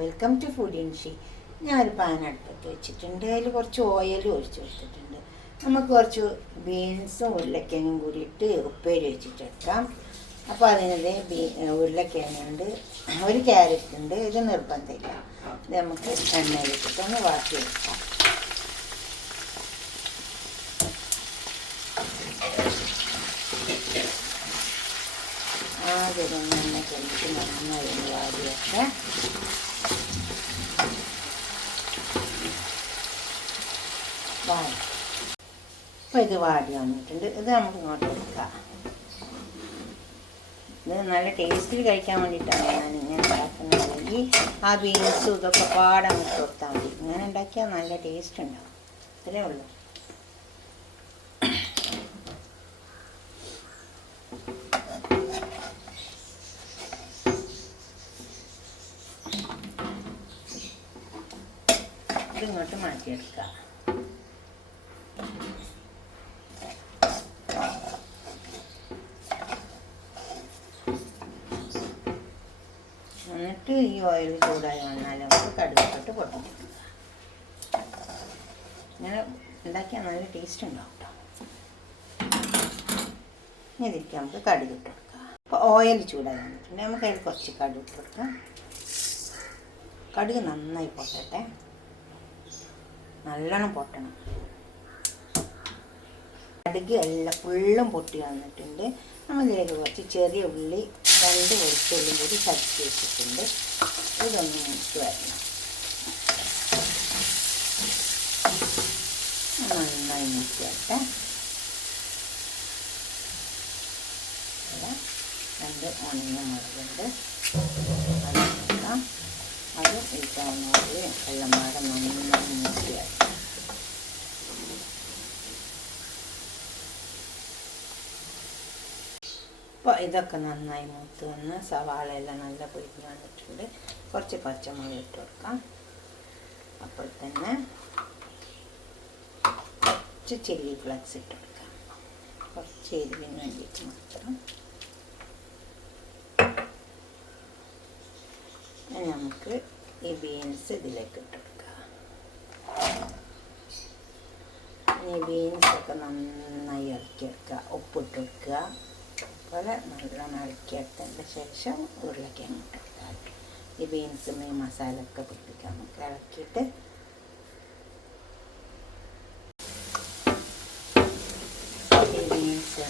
Welcome to food ഇൻഷി. ഞാനൊരു pan അടുപ്പത്ത് വെച്ചിട്ടുണ്ട്. അതിൽ കുറച്ച് ഓയിലും ഒഴിച്ച് വെച്ചിട്ടുണ്ട്. നമുക്ക് കുറച്ച് ബീൻസും ഉരുളക്കിഴങ്ങും കൂടിയിട്ട് ഉപ്പേരി വെച്ചിട്ടെടുക്കാം. അപ്പോൾ അതിനത് ഉരുളക്കിഴങ്ങുണ്ട്, ഒരു ക്യാരറ്റ് ഉണ്ട്. ഇത് നിർബന്ധമില്ല. ഇത് നമുക്ക് എണ്ണയിൽ ഇട്ടിട്ടൊന്ന് വാട്ടിയെടുക്കാം. ആദ്യം എണ്ണ കഴിച്ച് നന്നായി വാടിയൊക്കെ വാടി. അപ്പോൾ ഇത് വാടി വന്നിട്ടുണ്ട്. ഇത് നമുക്ക് ഇങ്ങോട്ട് എടുക്കാം. ഇത് നല്ല ടേസ്റ്റിൽ കഴിക്കാൻ വേണ്ടിയിട്ടാണ് ഞാൻ ഇങ്ങനെ ഉണ്ടാക്കുന്നത്. ആ ബീൻസും ഇതൊക്കെ പാടെ അങ്ങോട്ട് കൊടുത്താൽ മതി. ഇങ്ങനെ ഉണ്ടാക്കിയാൽ നല്ല ടേസ്റ്റ് ഉണ്ടാവും. അത്രേ ഉള്ളൂ. ഇതിങ്ങോട്ട് മാറ്റിയെടുക്കാം. എന്നിട്ട് ഈ ഓയിൽ ചൂടായി വന്നാൽ നമുക്ക് കടുകിട്ട് പൊട്ടിച്ചെടുക്കാം. ഇങ്ങനെ ഉണ്ടാക്കിയാൽ നല്ല ടേസ്റ്റ് ഉണ്ടാവും കേട്ടോ. ഇതിലേക്ക് നമുക്ക് കടുകിട്ട് കൊടുക്കാം. അപ്പോൾ ഓയിൽ ചൂടായി വന്നിട്ടുണ്ട്. നമുക്ക് അതിൽ കുറച്ച് കടുകിട്ട് കൊടുക്കാം. കടുക് നന്നായി പൊട്ടട്ടെ, നല്ലോണം പൊട്ടണം. കടുക് എല്ലാം ഫുള്ളും പൊട്ടി വന്നിട്ടുണ്ട്. നമ്മളിലേക്ക് കുറച്ച് ചെറിയ ഉള്ളി, 2 വെളുത്തുള്ളിയും കൂടി ചതച്ച് വെച്ചിട്ടുണ്ട്. ഇതൊന്ന് മിക്സ് വരണം. നന്നായി മിക്സ് വരട്ടെ. 2 ഉണങ്ങിയ മുളകുണ്ട്, അത് നോക്കാം. അത് ഇട്ടാവുന്നതിൽ എല്ലാം പാടെ നന്നായി മിക്സ് വരട്ടെ. അപ്പോൾ ഇതൊക്കെ നന്നായി മൂത്ത് വന്ന് സവാളയെല്ലാം നല്ല പൊരിഞ്ഞ് വന്നിട്ടുണ്ട്. കുറച്ച് പച്ചമുളക് ഇട്ട് കൊടുക്കാം. അപ്പോൾ തന്നെ കുറച്ച് ചില്ലി ഫ്ലക്സ് ഇട്ട് കൊടുക്കാം, കുറച്ച് എരിവിന് വേണ്ടിയിട്ട് മാത്രം. നമുക്ക് ഈ ബീൻസ് ഇതിലേക്ക് ഇട്ട് കൊടുക്കാം. ഈ ബീൻസൊക്കെ നന്നായി ഇളക്കിയെടുക്കുക. ഉപ്പിട്ട് കൊടുക്കുക. അതുപോലെ നല്ലോണം ഇളക്കിയെടുത്തതിന് ശേഷം ഉരുളക്കിഴങ്ങ് ഇട്ട് കൊടുക്കുക. ഈ ബീൻസും ഈ മസാല ഒക്കെ പിടിപ്പിക്കാം. നമുക്ക് ഇളക്കിയിട്ട് ഈ ബീൻസ്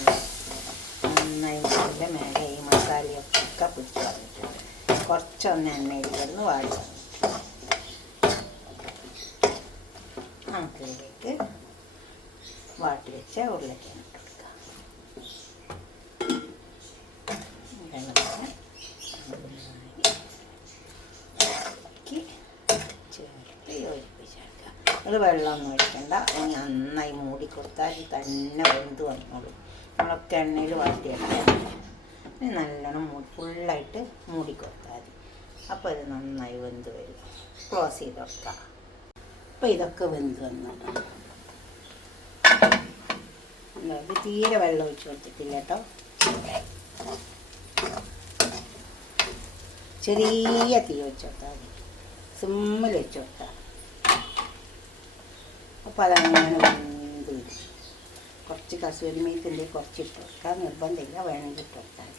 നന്നായി നല്ല മേലെ ഈ മസാലയൊക്കെ പിടിച്ച് വന്നിട്ടുണ്ട്. കുറച്ചൊന്ന് എണ്ണയിൽ കിടന്ന് വാടി വന്നിട്ടുണ്ട്. നമുക്കിതിലേക്ക് വാട്ടി വെച്ച ഉരുളക്കിഴങ്ങ് ഇട്ട് കൊടുക്കാം. ചേർത്ത് യോജിപ്പിച്ചെടുക്കാം. അത് വെള്ളമൊന്നും ഒഴിക്കണ്ട. നന്നായി മൂടി കൊടുത്താൽ തന്നെ വെന്ത് വന്നോളൂ. നമ്മളൊക്കെ എണ്ണയിൽ വാട്ടിയെടുക്കാം. നല്ലോണം ഫുള്ളായിട്ട് മൂടി കൊടുത്താൽ മതി. അപ്പോൾ ഇത് നന്നായി വെന്ത് വരും. ക്ലോസ് ചെയ്ത് കൊടുക്കാം. അപ്പോൾ ഇതൊക്കെ വെന്ത് വന്നു. ഇത് തീരെ വെള്ളം ഒഴിച്ച് കൊടുത്തിട്ടില്ല കേട്ടോ. ചെറിയ തീ വെച്ച് കൊടുത്താൽ മതി, സിമ്മിൽ വെച്ച് കൊടുത്താൽ. അപ്പോൾ അതങ്ങനെ വെന്ത് വരും. കുറച്ച് കസൂരി മേത്തിൻ്റെ കുറച്ച് ഇട്ട് കൊടുക്കാം. നിർബന്ധമില്ല, വേണമെങ്കിൽ ഇട്ട് കൊടുത്താൽ മതി.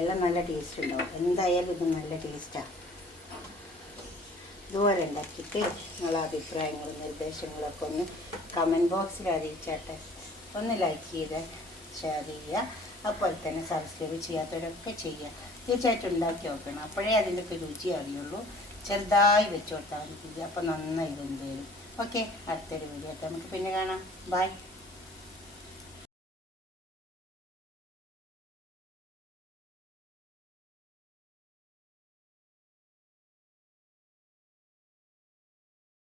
എല്ലാം നല്ല ടേസ്റ്റ് ഉണ്ടാവും. എന്തായാലും ഇത് നല്ല ടേസ്റ്റാണ്. ഇതുപോലെ ഉണ്ടാക്കിയിട്ട് നിങ്ങളെ അഭിപ്രായങ്ങളും നിർദ്ദേശങ്ങളൊക്കെ ഒന്ന് കമൻറ്റ് ബോക്സിൽ അറിയിച്ചാട്ടെ. ഒന്ന് ലൈക്ക് ചെയ്ത് ഷെയർ ചെയ്യുക. അതുപോലെ തന്നെ സബ്സ്ക്രൈബ് ചെയ്യാത്തവരൊക്കെ ചെയ്യുക. തീർച്ചയായിട്ടും ഉണ്ടാക്കി നോക്കണം. അപ്പോഴേ അതിൻ്റെയൊക്കെ രുചി അറിയുള്ളൂ. ചെറുതായി വെച്ച് കൊടുത്താൽ മതി. അപ്പോൾ നന്നായി വെന്ത് വരും. ഓക്കെ, അടുത്തൊരു വീഡിയോ നമുക്ക് പിന്നെ കാണാം. ബൈ.